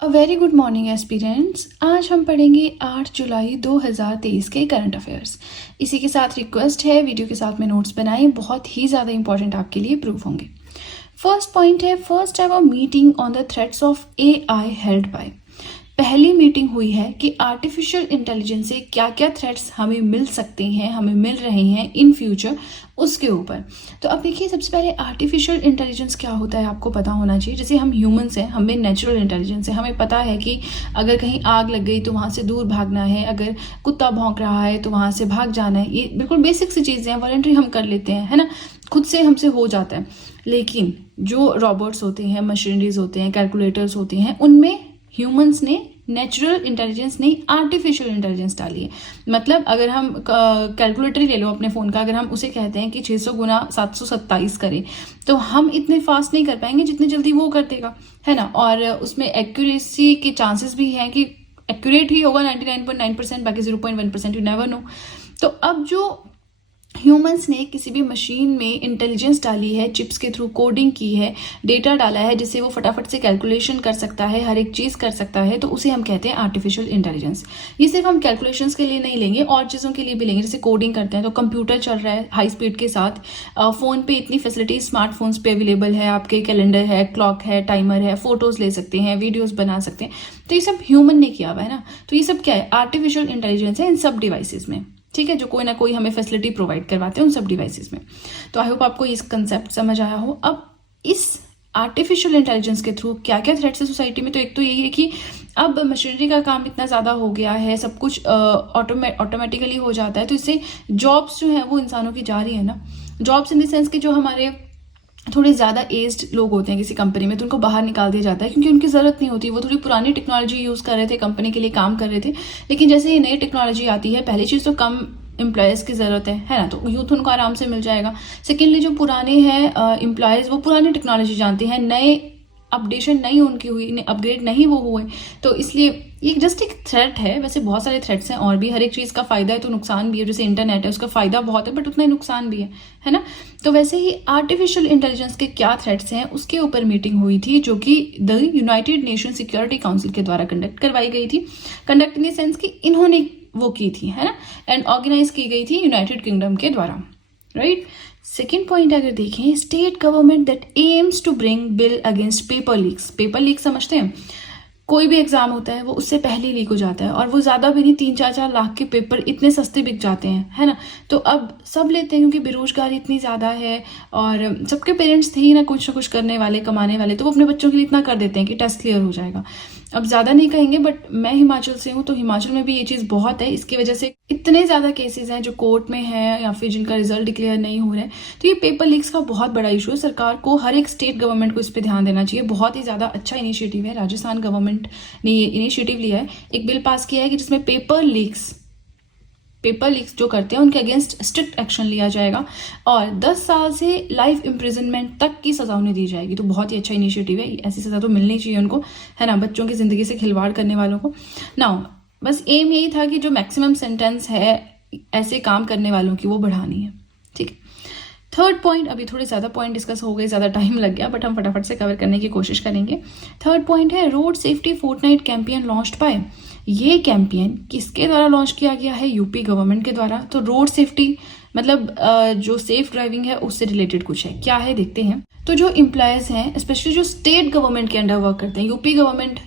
A very good morning aspirants. आज हम पढ़ेंगे 8 जुलाई 2023 के करंट अफेयर्स। इसी के साथ रिक्वेस्ट है, वीडियो के साथ में नोट्स बनाएं, बहुत ही ज़्यादा इंपॉर्टेंट आपके लिए प्रूफ होंगे। फर्स्ट पॉइंट है, first ever meeting on the threats of AI held by. पहली मीटिंग हुई है कि आर्टिफिशियल इंटेलिजेंस से क्या क्या थ्रेट्स हमें मिल सकते हैं, हमें मिल रहे हैं इन फ्यूचर, उसके ऊपर। तो अब देखिए, सबसे पहले आर्टिफिशियल इंटेलिजेंस क्या होता है आपको पता होना चाहिए। जैसे हम ह्यूमंस हैं, हमें नेचुरल इंटेलिजेंस है, हमें पता है कि अगर कहीं आग लग गई तो वहाँ से दूर भागना है, अगर कुत्ता भौंक रहा है तो वहाँ से भाग जाना है। ये बिल्कुल बेसिक सी चीज़ें हैं, वॉलंटरी हम कर लेते हैं, है ना, खुद से हमसे हो जाता है। लेकिन जो रॉबोट्स होते हैं, मशीनरीज होते हैं, कैलकुलेटर्स होते हैं, उनमें ह्यूमंस ने नेचुरल इंटेलिजेंस नहीं, आर्टिफिशियल इंटेलिजेंस डाली है। मतलब अगर हम कैलकुलेटर ही ले लो अपने फ़ोन का, अगर हम उसे कहते हैं कि 600 गुना 727 करें, तो हम इतने फास्ट नहीं कर पाएंगे जितनी जल्दी वो कर देगा, है ना। और उसमें एक्यूरेसी के चांसेस भी हैं कि एक्यूरेट ही होगा 99.9%, बाकी 0.1% यू नेवर नो। तो अब जो ह्यूमंस ने किसी भी मशीन में इंटेलिजेंस डाली है, चिप्स के थ्रू कोडिंग की है, डेटा डाला है जिससे वो फटाफट से कैलकुलेशन कर सकता है, हर एक चीज़ कर सकता है, तो उसे हम कहते हैं आर्टिफिशियल इंटेलिजेंस। ये सिर्फ हम कैलकुलेशंस के लिए नहीं लेंगे, और चीज़ों के लिए भी लेंगे। जैसे कोडिंग करते हैं तो कंप्यूटर चल रहा है हाई स्पीड के साथ, फ़ोन पे इतनी फैसिलिटी स्मार्टफोन्स पे अवेलेबल है, आपके कैलेंडर है, क्लॉक है, टाइमर है, फोटोज़ ले सकते हैं, वीडियोज़ बना सकते हैं। तो ये सब ह्यूमन ने किया हुआ है ना। तो ये सब क्या है, आर्टिफिशियल इंटेलिजेंस है इन सब डिवाइसेस में, ठीक है, जो कोई ना कोई हमें फैसिलिटी प्रोवाइड करवाते हैं उन सब डिवाइसेस में। तो आई होप आपको इस कंसेप्ट समझ आया हो। अब इस आर्टिफिशियल इंटेलिजेंस के थ्रू क्या क्या थ्रेट्स है सोसाइटी में, तो एक तो यही है कि अब मशीनरी का काम इतना ज़्यादा हो गया है, सब कुछ ऑटोमेटिकली हो जाता है, तो इससे जॉब्स जो है वो इंसानों की जा रही है ना। जॉब्स इन द सेंस कि जो हमारे थोड़े ज़्यादा एज्ड लोग होते हैं किसी कंपनी में, तो उनको बाहर निकाल दिया जाता है क्योंकि उनकी ज़रूरत नहीं होती। वो थोड़ी पुरानी टेक्नोलॉजी यूज़ कर रहे थे, कंपनी के लिए काम कर रहे थे, लेकिन जैसे ही नई टेक्नोलॉजी आती है, पहली चीज़ तो कम एम्प्लॉयज़ की ज़रूरत है ना, तो यूथ उनको आराम से मिल जाएगा। सेकेंडली, जो पुराने हैं एम्प्लॉयज़, वो पुरानी टेक्नोलॉजी जानते हैं, नए अपडेशन नहीं उनकी हुई, अपग्रेड नहीं वो हुए, तो इसलिए ये जस्ट एक थ्रेट है। वैसे बहुत सारे थ्रेट्स हैं और भी, हर एक चीज़ का फ़ायदा है तो नुकसान भी है। जैसे इंटरनेट है, उसका फ़ायदा बहुत है बट उतना ही नुकसान भी है ना। तो वैसे ही आर्टिफिशियल इंटेलिजेंस के क्या थ्रेट्स हैं उसके ऊपर मीटिंग हुई थी, जो कि the United nation security council के द्वारा कंडक्ट करवाई गई थी। कंडक्ट इन द सेंस कि इन्होंने वो की थी, है ना, एंड ऑर्गेनाइज की गई थी यूनाइटेड किंगडम के द्वारा, राइट। सेकेंड पॉइंट अगर देखें, state government that aims to bring bill against paper leaks. Paper leak समझते हैं, कोई भी एग्जाम होता है वो उससे पहले लीक हो जाता है, और वो ज़्यादा भी नहीं, 3-4 लाख के पेपर इतने सस्ते बिक जाते हैं, है ना। तो अब सब लेते हैं क्योंकि बेरोजगारी इतनी ज़्यादा है, और सबके पेरेंट्स थे ही ना कुछ करने वाले, कमाने वाले, तो वो अपने बच्चों के लिए इतना कर देते हैं कि टेस्ट क्लियर हो जाएगा। अब ज़्यादा नहीं कहेंगे, बट मैं हिमाचल से हूँ तो हिमाचल में भी ये चीज़ बहुत है। इसकी वजह से इतने ज़्यादा केसेस हैं जो कोर्ट में है या फिर जिनका रिजल्ट डिक्लेयर नहीं हो रहा है। तो ये पेपर लीक्स का बहुत बड़ा इशू है। सरकार को, हर एक स्टेट गवर्नमेंट को इस पर ध्यान देना चाहिए। बहुत ही ज़्यादा अच्छा इनिशिएटिव है, राजस्थान गवर्नमेंट ने ये इनिशिएटिव लिया है, एक बिल पास किया है कि जिसमें पेपर लीक्स जो करते हैं उनके अगेंस्ट स्ट्रिक्ट एक्शन लिया जाएगा, और 10 साल से लाइफ इम्प्रिजनमेंट तक की सजा उन्हें दी जाएगी। तो बहुत ही अच्छा इनिशिएटिव है, ऐसी सजा तो मिलनी चाहिए उनको, है ना, बच्चों की ज़िंदगी से खिलवाड़ करने वालों को ना। बस एम यही था कि जो मैक्सिमम सेंटेंस है ऐसे काम करने वालों की, वो बढ़ानी है, ठीक है। थर्ड पॉइंट, अभी थोड़े ज़्यादा पॉइंट डिस्कस हो गए, ज़्यादा टाइम लग गया, बट हम फटाफट से कवर करने की कोशिश करेंगे। थर्ड पॉइंट है, road safety fortnight campaign launched by. ये कैंपेन किसके द्वारा लॉन्च किया गया है? यूपी गवर्नमेंट के द्वारा। तो रोड सेफ्टी मतलब जो सेफ ड्राइविंग है उससे रिलेटेड कुछ है, क्या है देखते हैं। तो जो एम्प्लॉयज़ हैं, स्पेशली जो स्टेट गवर्नमेंट के अंडर वर्क करते हैं,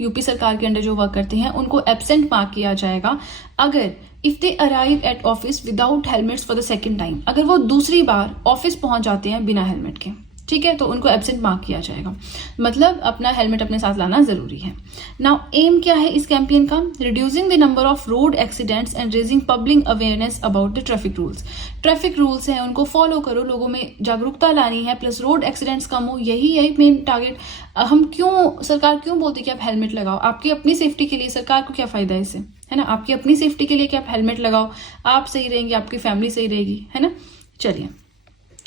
यूपी सरकार के अंडर जो वर्क करते हैं, उनको एब्सेंट मार्क किया जाएगा अगर if they arrive at office without helmets for the second time. अगर वो दूसरी बार ऑफिस पहुंच जाते हैं बिना हेलमेट के, ठीक है, तो उनको एब्सेंट मार्क किया जाएगा। मतलब अपना हेलमेट अपने साथ लाना जरूरी है। नाउ एम क्या है इस कैंपेन का? Reducing the number of road accidents and raising public awareness about the traffic rules. Traffic rules हैं, उनको फॉलो करो, लोगों में जागरूकता लानी है, प्लस रोड एक्सीडेंट्स कम हो, यही मेन टारगेट। हम सरकार क्यों बोलती है कि आप हेलमेट लगाओ? आपकी अपनी सेफ्टी के लिए। सरकार को क्या फायदा है इससे, है ना, आपकी अपनी सेफ्टी के लिए कि आप हेलमेट लगाओ, आप सही रहेंगे, आपकी फैमिली सही रहेगी, है ना। चलिए,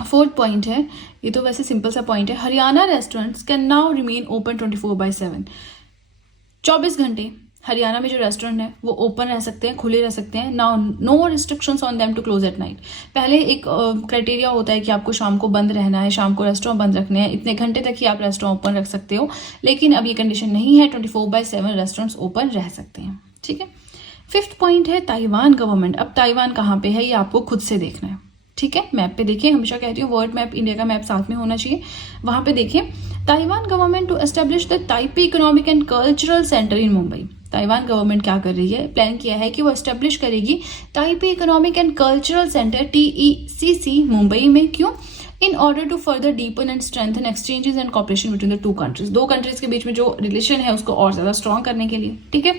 फोर्थ पॉइंट है, ये तो वैसे सिंपल सा पॉइंट है, Haryana restaurants can now remain open 24/7। 24 घंटे हरियाणा में जो रेस्टोरेंट है वो ओपन रह सकते हैं, खुले रह सकते हैं। Now no restrictions on them to close at night. पहले एक क्राइटेरिया होता है कि आपको शाम को बंद रहना है, शाम को रेस्टोरेंट बंद रखने हैं, इतने घंटे तक ही आप रेस्टोरेंट ओपन रख सकते हो। लेकिन अब ये कंडीशन नहीं है, 24/7 रेस्टोरेंट्स ओपन रह सकते हैं। ठीक है। 5th पॉइंट है ताइवान गवर्नमेंट। अब ताइवान कहाँ पे है ये आपको खुद से देखना है। ठीक है, मैप पे देखिए, हमेशा कहती हूँ वर्ल्ड मैप, इंडिया का मैप साथ में होना चाहिए। वहां पे देखिए, Taiwan government to establish the Taipei economic and cultural centre in Mumbai. Taiwan government क्या कर रही है, प्लान किया है कि वो एस्टेब्लिश करेगी Taipei economic and cultural centre TECC Mumbai में। क्यों? In order to further deepen and strengthen exchanges and cooperation between the two countries. दो कंट्रीज के बीच में जो रिलेशन है उसको और ज्यादा स्ट्रॉन्ग करने के लिए। ठीक है,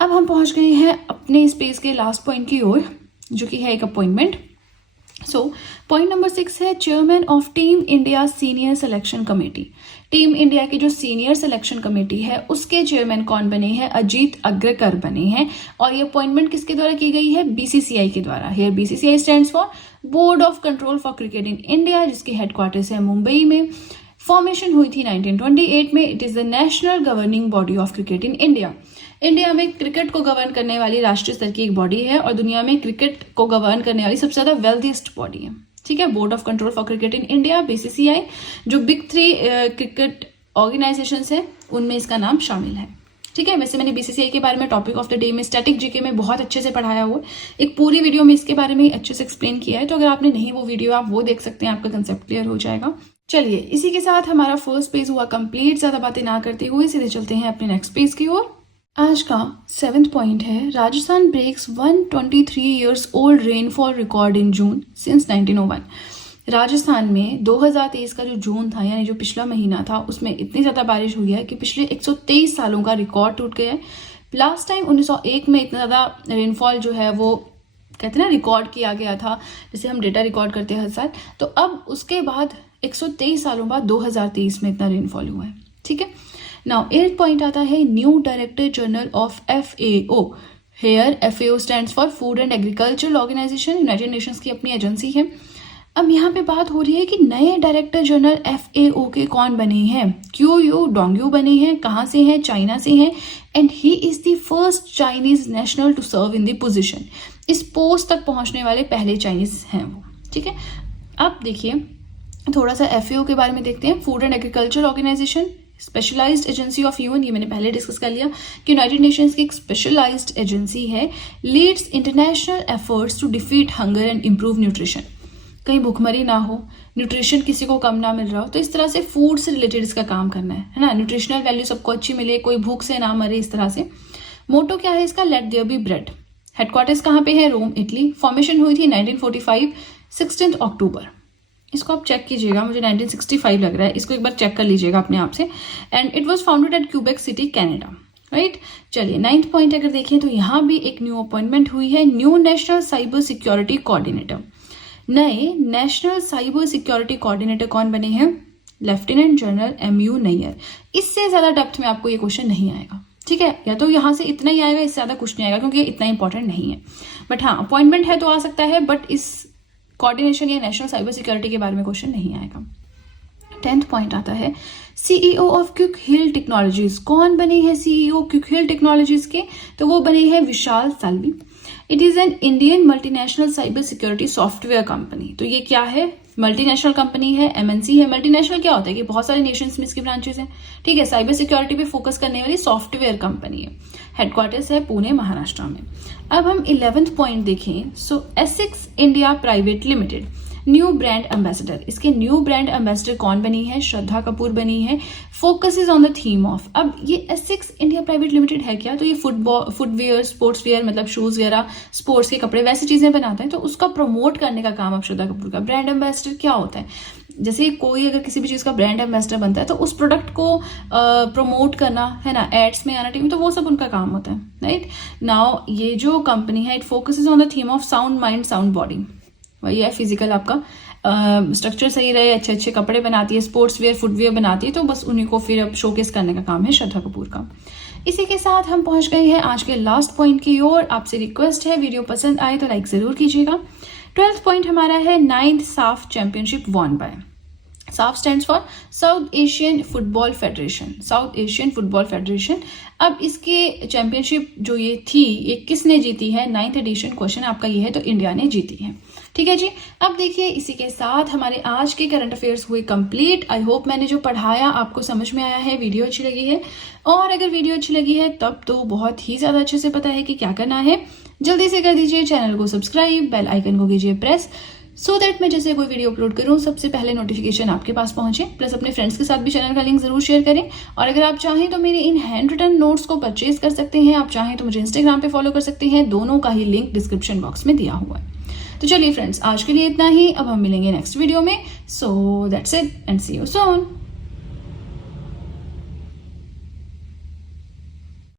अब हम पहुंच गए हैं अपने स्पेस के लास्ट पॉइंट की ओर, जो कि है एक अपॉइंटमेंट। सो पॉइंट नंबर 6 है chairman of team India senior selection committee. Team India की जो सीनियर सिलेक्शन कमेटी है उसके चेयरमैन कौन बने हैं? अजीत अग्रकर बने हैं। और ये अपॉइंटमेंट किसके द्वारा की गई है? BCCI के द्वारा। Here BCCI stands for board of control for cricket in India, जिसकी हेडक्वार्टर्स है मुंबई में। फॉर्मेशन हुई थी 1928 में। It is the national governing body of cricket in India. India में क्रिकेट को गवर्न करने वाली राष्ट्रीय स्तर की एक बॉडी है और दुनिया में क्रिकेट को गवर्न करने वाली सबसे ज्यादा वेल्थीस्ट बॉडी है। ठीक है, board of control for cricket in India, BCCI। जो बिग 3 क्रिकेट ऑर्गेनाइजेशंस है उनमें इसका नाम शामिल है। ठीक है, वैसे मैंने BCCI के बारे में टॉपिक ऑफ द डे में स्टैटिक जीके में बहुत अच्छे से पढ़ाया हुआ, एक पूरी वीडियो में इसके बारे में अच्छे से एक्सप्लेन किया है। तो अगर आपने नहीं वो वीडियो, आप वो देख सकते हैं, आपका कंसेप्ट क्लियर हो जाएगा। चलिए, इसी के साथ हमारा फर्स्ट पेज हुआ कंप्लीट। ज्यादा बातें ना करते हुए सीधे चलते हैं अपने नेक्स्ट पेज की ओर। आज का 7th पॉइंट है Rajasthan breaks 123 years old rainfall record in June since 1901। Rajasthan में 2023 का जो जून था, यानी जो पिछला महीना था, उसमें इतनी ज्यादा बारिश हुई है कि पिछले 123 सालों का रिकॉर्ड टूट गया है। लास्ट टाइम 1901 में इतना ज्यादा रेनफॉल जो है वो कहते हैं ना रिकॉर्ड किया गया था, जैसे हम डेटा रिकॉर्ड करते हैं हर साल। तो अब उसके बाद 123 सालों बाद 2023 में इतना रेनफॉल हुआ है। ठीक है, नाउ 8th पॉइंट आता है new director general of FAO। Here FAO stands for food and agricultural organisation, United Nations की अपनी एजेंसी है। अब यहाँ पे बात हो रही है कि नए डायरेक्टर जनरल FAO के कौन बने हैं? क्यू डोंग्यू बने हैं। कहाँ से हैं? चाइना से हैं। And he is the first Chinese national to serve in the position. इस पोस्ट तक पहुंचने वाले पहले चाइनीज हैं वो। ठीक है, अब देखिए थोड़ा सा FAO के बारे में देखते हैं। Food and agricultural organisation, specialised agency of UN, ये मैंने पहले डिस्कस कर लिया कि यूनाइटेड नेशंस की एक स्पेशलाइज्ड एजेंसी है। Leads international efforts to defeat hunger and improve nutrition. कहीं भूखमरी ना हो, न्यूट्रिशन किसी को कम ना मिल रहा हो, तो इस तरह से फूड से रिलेटेड इसका काम करना है ना। न्यूट्रिशनल वैल्यू सबको अच्छी मिले, कोई भूख से ना मरे, इस तरह से। मोटो क्या है इसका? Let there be bread. Headquarters कहाँ पे है? रोम, इटली। फॉर्मेशन हुई थी 1945 16 अक्टूबर। इसको आप चेक कीजिएगा, मुझे 1965 लग रहा है, इसको एक बार चेक कर लीजिएगा अपने आप से। And it was founded at Quebec city, Canada. Right, चलिए 9th पॉइंट अगर देखें तो यहाँ भी एक न्यू अपॉइंटमेंट हुई है, new national cyber security coordinator. नए नेशनल साइबर सिक्योरिटी कोऑर्डिनेटर कौन बने हैं? Lieutenant general MU Nayar. इससे ज्यादा डेप्थ में आपको ये क्वेश्चन नहीं आएगा। ठीक है, या तो यहाँ से इतना ही आएगा, इससे ज्यादा कुछ नहीं आएगा क्योंकि ये इतना इंपॉर्टेंट नहीं है। बट हाँ, अपॉइंटमेंट है तो आ सकता है, बट इस कोऑर्डिनेशन या नेशनल साइबर सिक्योरिटी के बारे में क्वेश्चन नहीं आएगा। 10th पॉइंट आता है CEO of quick hill technologies. कौन बने हैं CEO क्विक हिल टेक्नोलॉजीज के? तो वो बने हैं Vishal Salvi. It is an Indian multinational cyber security software company. तो ये क्या है? मल्टीनेशनल कंपनी है, MNC है। मल्टीनेशनल क्या होता है कि बहुत सारे नेशंस में इसकी ब्रांचेस हैं। ठीक है, साइबर सिक्योरिटी पे फोकस करने वाली सॉफ्टवेयर कंपनी है। हेडक्वार्टर्स है पुणे, महाराष्ट्र में। अब हम 11th पॉइंट देखें। So Asics India private limited new brand ambassador. इसके न्यू ब्रांड एम्बेसडर कौन बनी है? श्रद्धा कपूर बनी है। Focus is on the theme of. अब ये एसिक्स इंडिया प्राइवेट लिमिटेड है क्या? तो ये फुटवेयर, स्पोर्ट्स वेयर, मतलब शूज वगैरह, स्पोर्ट्स के कपड़े, वैसी चीजें बनाते हैं। तो उसका प्रमोट करने का काम अब श्रद्धा कपूर का। ब्रांड एम्बेसडर क्या होता है? जैसे कोई अगर किसी भी चीज का ब्रांड एम्बेसडर बनता है तो उस प्रोडक्ट को प्रमोट करना है ना, एड्स में आना, टीवी, तो वो सब उनका काम होता है। राइट नाउ ये जो कंपनी है, it focuses on the theme of sound mind sound body. वही है फिजिकल आपका स्ट्रक्चर सही रहे, अच्छे अच्छे कपड़े बनाती है, स्पोर्ट्स वेयर, फुटवेयर बनाती है, तो बस उन्हीं को फिर अब शोकेस करने का काम है श्रद्धा कपूर का। इसी के साथ हम पहुंच गए हैं आज के लास्ट पॉइंट की ओर। आपसे रिक्वेस्ट है वीडियो पसंद आए तो लाइक जरूर कीजिएगा। 12th पॉइंट हमारा है 9th साफ चैंपियनशिप वॉन बाय। साफ stands for south Asian football federation, south Asian football federation. अब इसके चैंपियनशिप जो ये थी, ये किसने जीती है? 9th एडिशन क्वेश्चन आपका ये है, तो इंडिया ने जीती है। ठीक है जी। अब देखिए, इसी के साथ हमारे आज के करंट अफेयर्स हुए कंप्लीट। आई होप मैंने जो पढ़ाया आपको समझ में आया है, वीडियो अच्छी लगी है, और अगर वीडियो अच्छी लगी है तब तो बहुत ही ज़्यादा अच्छे से पता है कि क्या करना है। जल्दी से कर दीजिए चैनल को सब्सक्राइब, बेल आइकन को कीजिए प्रेस, सो दैट मैं जैसे कोई वीडियो अपलोड करूँ सबसे पहले नोटिफिकेशन आपके पास पहुंचे। प्लस अपने फ्रेंड्स के साथ भी चैनल का लिंक जरूर शेयर करें। और अगर आप चाहें तो मेरे इन हैंड रिटन नोट्स को परचेज कर सकते हैं। आप चाहें तो मुझे इंस्टाग्राम पे फॉलो कर सकते हैं, दोनों का ही लिंक डिस्क्रिप्शन बॉक्स में दिया हुआ है। तो चलिए फ्रेंड्स, आज के लिए इतना ही। अब हम मिलेंगे नेक्स्ट वीडियो में। So that's it and see you soon.